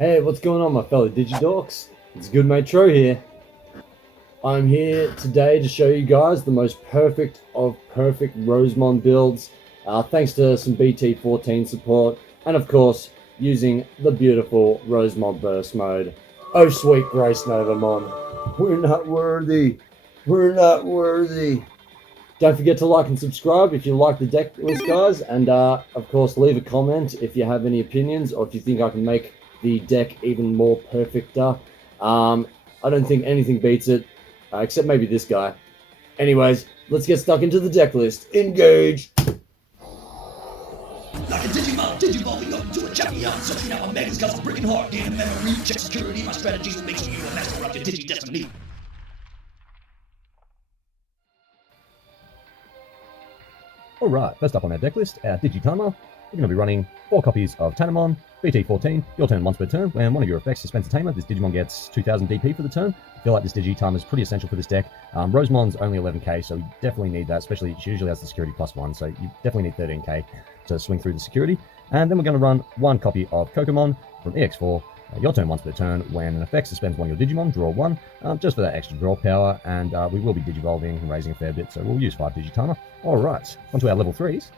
Hey, what's going on, my fellow Digidorks? It's Good Mate Tro here. I'm here today to show you guys the most perfect of perfect Rosemon builds, thanks to some BT-14 support, and of course, using the beautiful Rosemon Burst mode. Oh, sweet Grace Novamon. We're not worthy. We're not worthy. Don't forget to like and subscribe if you like the deck list, guys, and of course, leave a comment if you have any opinions or if you think I can make the deck even more perfecter. I don't think anything beats it, except maybe this guy. Anyways, let's get stuck into the deck list. Engage! Like a Digimon, Digivolving up into a champion, searching out my megas, cause I'm breaking hard, gaining memory, check security, my strategies will make sure you a master of your Digi-Destiny. Alright, first up on our deck list, our Digitama. We're going to be running 4 copies of Tanamon, BT-14, your turn once per turn. When one of your effects suspends a tamer, this Digimon gets 2000 DP for the turn. I feel like this Digitama is pretty essential for this deck. Rosemon's only 11k, so you definitely need that, especially she usually has the security +1, so you definitely need 13k to swing through the security. And then we're going to run 1 copy of Kokomon from EX4, your turn once per turn. When an effect suspends one of your Digimon, draw 1, just for that extra draw power, and we will be Digivolving and raising a fair bit, so we'll use 5 Digitama. Alright, onto our level 3s.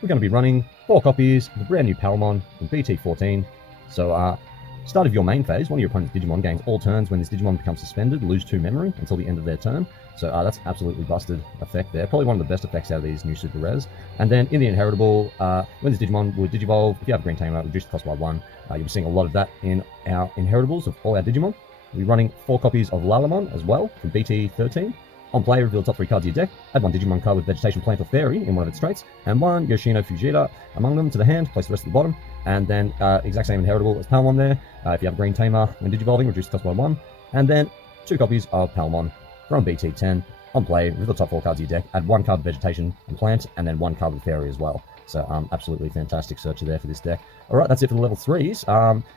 We're going to be running 4 copies of the brand new Palmon from BT-14. So, start of your main phase, one of your opponent's Digimon gains all turns. When this Digimon becomes suspended, lose 2 memory until the end of their turn. So that's absolutely busted effect there. Probably one of the best effects out of these new super rares. And then in the inheritable, when this Digimon would Digivolve, if you have a green tamer, reduce the cost by 1. You'll be seeing a lot of that in our inheritables of all our Digimon. We'll be running 4 copies of Lalamon as well from BT-13. On play, reveal the top 3 cards of your deck, add 1 Digimon card with Vegetation, Plant, or Fairy in one of its traits, and 1 Yoshino Fujita among them to the hand, place the rest at the bottom, and then exact same inheritable as Palmon there. If you have a green tamer when Digivolving, reduce the cost by 1, and then 2 copies of Palmon from BT-10. On play, reveal the top 4 cards of your deck, add 1 card with Vegetation and Plant, and then 1 card with Fairy as well. So absolutely fantastic searcher there for this deck. Alright, that's it for the level 3s.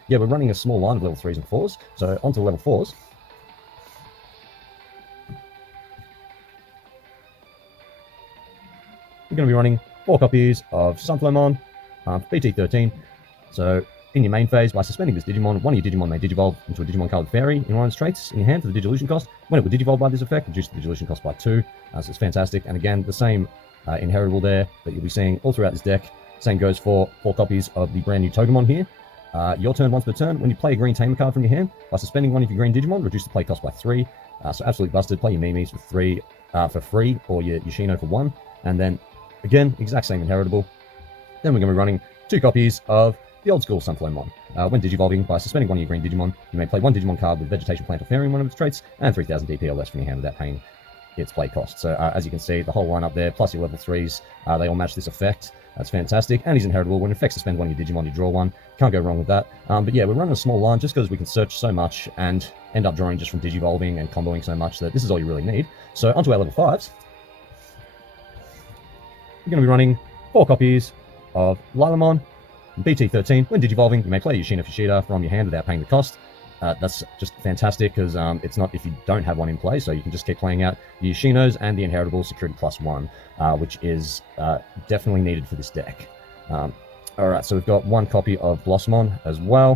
Yeah, we're running a small line of level 3s and 4s, so onto the level 4s. We're going to be running 4 copies of Sunflowmon, BT-13. So, in your main phase, by suspending this Digimon, one of your Digimon may Digivolve into a Digimon card with Fairy in one of its traits in your hand for the Digivolution cost. When it will Digivolve by this effect, reduce the Digivolution cost by 2. So it's fantastic. And again, the same inheritable there that you'll be seeing all throughout this deck. Same goes for 4 copies of the brand new Togemon here. Your turn once per turn, when you play a green tamer card from your hand, by suspending one of your green Digimon, reduce the play cost by 3. So absolutely busted. Play your Mimis for 3 for free, or your Yoshino for 1. And then again, exact same inheritable. Then we're going to be running 2 copies of the old school Sunflowmon. When Digivolving, by suspending one of your green Digimon, you may play 1 Digimon card with Vegetation, Plant, or Fairy in one of its traits, and 3000 DP or less from your hand without paying its play cost. So as you can see, the whole lineup there, plus your level 3s, they all match this effect. That's fantastic. And he's inheritable. When effects suspend one of your Digimon, you draw 1. Can't go wrong with that. But yeah, we're running a small line just because we can search so much and end up drawing just from Digivolving and comboing so much that this is all you really need. So onto our level 5s. We're going to be running 4 copies of Lalamon, BT-13. When Digivolving, you may play Yoshino Fushida from your hand without paying the cost. That's just fantastic because it's not if you don't have one in play, so you can just keep playing out the Yoshinos and the inheritable security +1, which is definitely needed for this deck. Alright, so we've got 1 copy of Blossomon as well.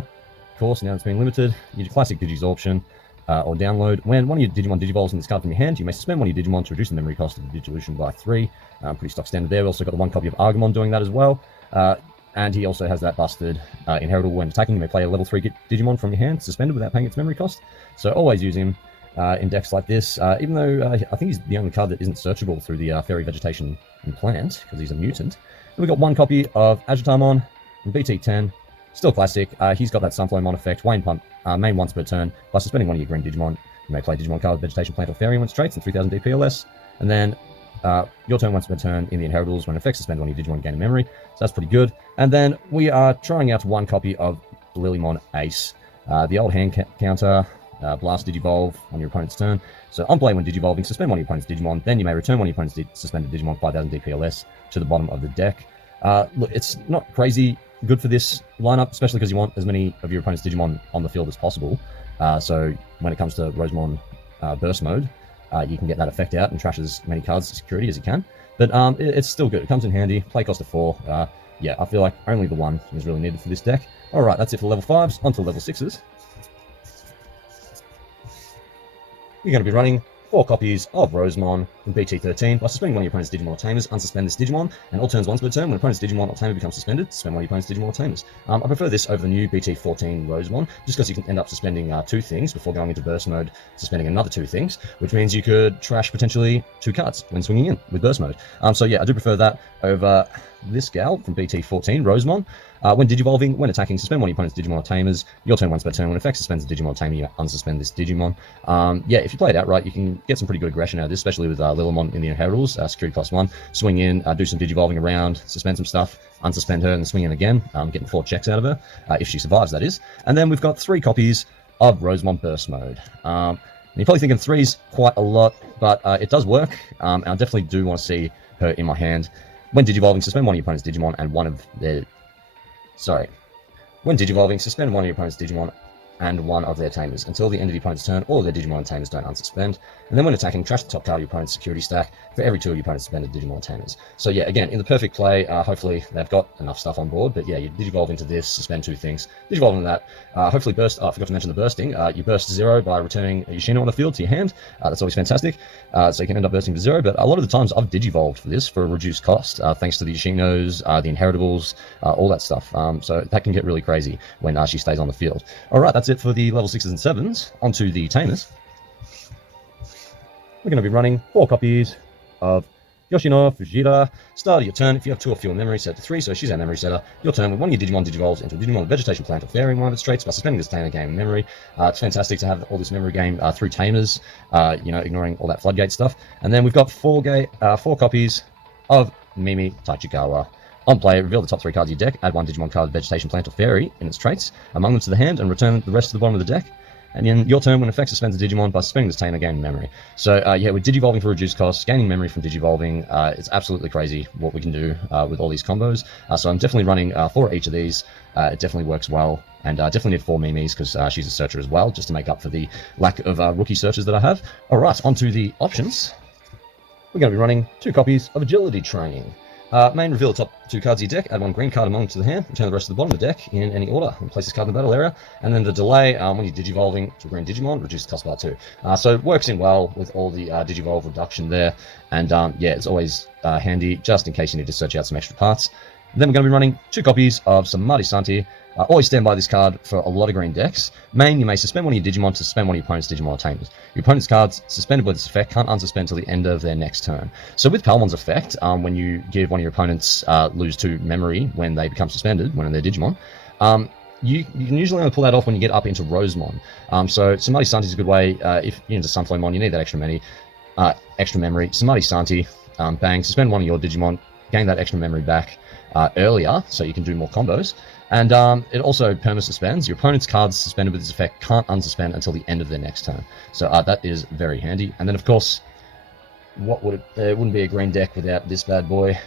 Of course, now it's been limited. Your classic Digisorption or download. When one of your Digimon Digivolves in this card from your hand, you may suspend one of your Digimon to reduce the memory cost of the Digivolution by 3. Pretty stock standard there. We also got the 1 copy of Argamon doing that as well. And he also has that busted inheritable when attacking. You may play a level 3 Digimon from your hand, suspended without paying its memory cost. So always use him in decks like this, even though I think he's the only card that isn't searchable through the Fairy, Vegetation, and Plant, because he's a mutant. And we've got 1 copy of Agitamon from BT-10. Still classic. He's got that Sunflowmon effect, main once per turn. By suspending one of your green Digimon, you may play Digimon card with Vegetation, Plant, or Fairy in its traits and 3000 DP or less. And then your turn once per turn in the inheritables. When effects suspend one of your Digimon, gain a memory. So that's pretty good. And then we are trying out 1 copy of Lilymon Ace. The old hand counter, blast Digivolve on your opponent's turn. So on play when Digivolving, suspend one of your opponent's Digimon. Then you may return one of your opponent's suspended Digimon 5000 DP or less to the bottom of the deck. Look, it's not crazy good for this lineup, especially because you want as many of your opponent's Digimon on the field as possible. So when it comes to Rosemon Burst mode, you can get that effect out and trash as many cards to security as you can. But it's still good. It comes in handy. Play cost of 4. Yeah, I feel like only the 1 is really needed for this deck. Alright, that's it for level 5s. On to level 6s. You're going to be running 4 copies of Rosemon from BT-14. By suspending one of your opponent's Digimon or Tamers, unsuspend this Digimon, and all turns once per turn. When opponent's Digimon or Tamer becomes suspended, suspend one of your opponent's Digimon or Tamers. I prefer this over the new BT-14 Rosemon, just because you can end up suspending 2 things before going into burst mode, suspending another 2 things, which means you could trash potentially 2 cards when swinging in with burst mode. So yeah, I do prefer that over this gal from BT-14 Rosemon. When digivolving, when attacking, suspend one of your opponent's Digimon or Tamers. Your turn once per turn. When effect suspends a Digimon or Tamer, you unsuspend this Digimon. Yeah, if you play it out right, you can get some pretty good aggression out of this, especially with Lilymon in the Inheritals, Security +1. Swing in, do some digivolving around, suspend some stuff, unsuspend her, and then swing in again, getting 4 checks out of her, if she survives, that is. And then we've got 3 copies of Rosemon Burst Mode. And you're probably thinking 3's quite a lot, but it does work, and I definitely do want to see her in my hand. When digivolving, suspend one of your opponent's Digimon and one of their... When digivolving, suspend one of your opponent's Digimon and one of their Tamers until the end of your opponent's turn. All of their Digimon and Tamers don't unsuspend. And then when attacking, trash the top card of your opponent's security stack for every 2 of your opponent's suspended Digimon or Tamers. So yeah, again, in the perfect play, hopefully they've got enough stuff on board. But yeah, you digivolve into this, suspend 2 things. Digivolve into that, hopefully burst. I forgot to mention the bursting. You burst 0 by returning a Yoshino on the field to your hand. That's always fantastic. So you can end up bursting for 0. But a lot of the times I've digivolved for this for a reduced cost, thanks to the Yoshinos, the Inheritables, all that stuff. So that can get really crazy when she stays on the field. Alright, that's it for the level 6s and 7s. Onto the Tamers. We're going to be running 4 copies of Yoshino Fujita. Start of your turn, if you have 2 or fewer memory, set to 3, so she's our memory setter. Your turn, when one of your Digimon digivolves into a Digimon Vegetation Plant or Fairy, one of its traits, by suspending this Tamer game in memory. It's fantastic to have all this memory game through Tamers, ignoring all that floodgate stuff. And then we've got 4 copies of Mimi Taichikawa. On play, reveal the top 3 cards of your deck, add 1 Digimon card, Vegetation Plant or Fairy in its traits, among them to the hand, and return the rest to the bottom of the deck. And in your turn, when effect suspends a Digimon by suspending this Tamer, gain memory. So yeah, with digivolving for reduced costs, gaining memory from digivolving, it's absolutely crazy what we can do with all these combos. So I'm definitely running 4 each of these. It definitely works well, and definitely need 4 Mimis because she's a searcher as well, just to make up for the lack of rookie searchers that I have. Alright, onto the options. We're going to be running 2 copies of Agility Training. Main, reveal the top 2 cards of your deck, add 1 green card among them to the hand, return the rest to the bottom of the deck in any order, and place this card in the battle area. And then the delay, when you're digivolving to a green Digimon, reduce the cost by 2. So it works in well with all the digivolve reduction there, and yeah, it's always handy just in case you need to search out some extra parts. And then we're going to be running 2 copies of Samadhi Santi. Always stand by this card for a lot of green decks. Main, you may suspend one of your Digimon to suspend one of your opponent's Digimon or Tamers. Your opponent's cards suspended with this effect can't unsuspend until the end of their next turn. So with Palmon's effect, when you give one of your opponents lose 2 memory when they become suspended, when they're Digimon, you can usually only pull that off when you get up into Rosemon. So Samadhi Santi is a good way. If you're into Sunflowmon, you need that extra memory. Samadhi Santi, bang, suspend one of your Digimon, gain that extra memory back earlier, so you can do more combos. And it also perma-suspends. Your opponent's cards suspended with this effect can't unsuspend until the end of their next turn. So that is very handy. And then, of course, there wouldn't be a green deck without this bad boy.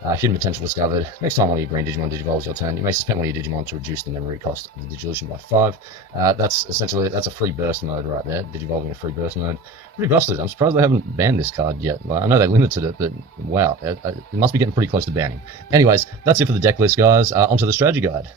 Hidden Potential discovered. Next time one of your green Digimon digivolves your turn, you may suspend one of your Digimon to reduce the memory cost of the Digillusion by 5. That's a free burst mode right there. Digivolving a free burst mode. Pretty busted. I'm surprised they haven't banned this card yet. Well, I know they limited it, but wow, it must be getting pretty close to banning. Anyways, that's it for the deck list, guys. Onto the strategy guide.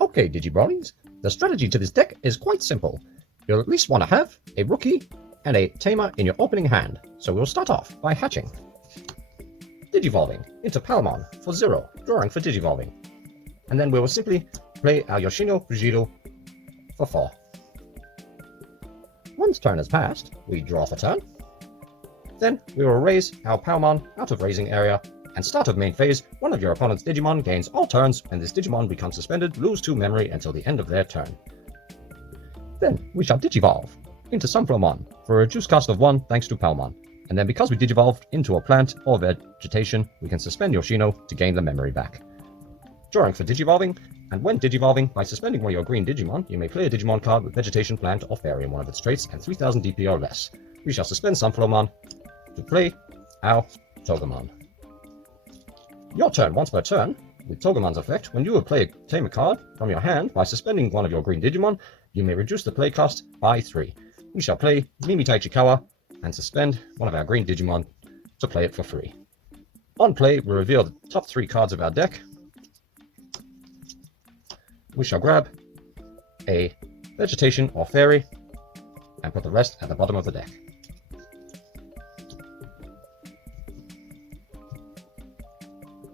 Okay, Digibronies. The strategy to this deck is quite simple. You'll at least want to have a rookie and a tamer in your opening hand, so we'll start off by hatching. Digivolving into Palmon for 0, drawing for Digivolving. And then we will simply play our Yoshino Fujita for 4. Once turn has passed, we draw for turn. Then we will raise our Palmon out of raising area, and start of main phase, one of your opponent's Digimon gains all turns, and this Digimon becomes suspended, lose 2 memory until the end of their turn. Then we shall Digivolve into Sunflowmon for a juice cost of 1 thanks to Palmon. And then because we digivolved into a plant or vegetation, we can suspend Yoshino to gain the memory back. Drawing for Digivolving, and when Digivolving, by suspending one of your green Digimon, you may play a Digimon card with Vegetation, Plant, or Fairy in one of its traits and 3000 DP or less. We shall suspend Sunflowmon to play our Togemon. Your turn once per turn. With Togemon's effect, when you will play a Tamer card from your hand by suspending one of your green Digimon, you may reduce the play cost by 3. We shall play Mimi Taichikawa and suspend one of our green Digimon to play it for free. On play, we reveal the top 3 cards of our deck. We shall grab a Vegetation or Fairy and put the rest at the bottom of the deck.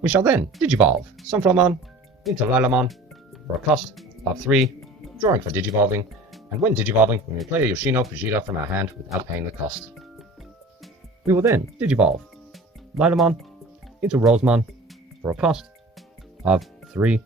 We shall then Digivolve Sunflowermon into Lilamon for a cost of 3, drawing for Digivolving, and when Digivolving, we may play a Yoshino Fujita from our hand without paying the cost. We will then Digivolve Lilamon into Rosemon for a cost of 3,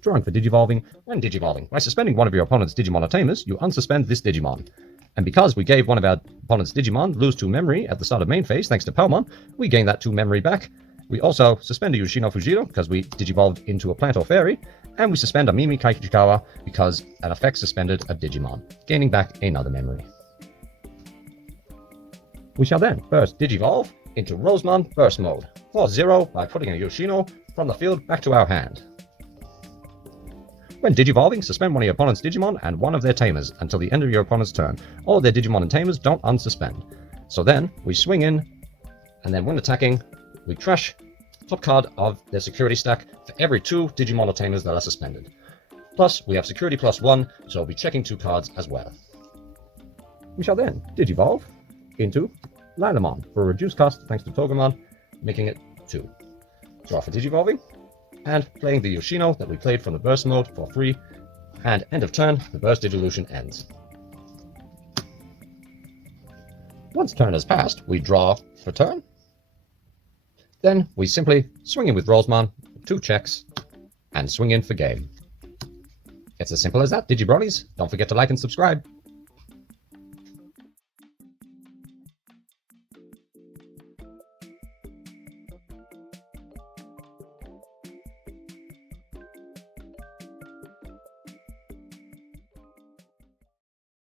drawing for Digivolving. When Digivolving, by suspending one of your opponent's Digimon or Tamers, you unsuspend this Digimon. And because we gave one of our opponent's Digimon lose 2 memory at the start of main phase thanks to Palmon, we gain that 2 memory back. We also suspend a Yoshino Fujita because we Digivolved into a Plant or Fairy, and we suspend a Mimi Kaikichikawa because an effect suspended a Digimon, gaining back another memory. We shall then first Digivolve into Rosemon Burst Mode for 0 by putting a Yoshino from the field back to our hand. When Digivolving, suspend one of your opponent's Digimon and one of their Tamers until the end of your opponent's turn. All their Digimon and Tamers don't unsuspend. So then, we swing in, and then when attacking, we trash top card of their security stack for every 2 Digimon or Tamers that are suspended. Plus, we have security +1, so we'll be checking 2 cards as well. We shall then Digivolve into Lilamon for a reduced cost thanks to Togemon, making it 2. Draw for Digivolving, and playing the Yoshino that we played from the Burst mode for 3, and end of turn, the Burst Digivolution ends. Once turn has passed, we draw for turn. Then we simply swing in with Rosemon, 2 checks, and swing in for game. It's as simple as that, Digibronies. Don't forget to like and subscribe.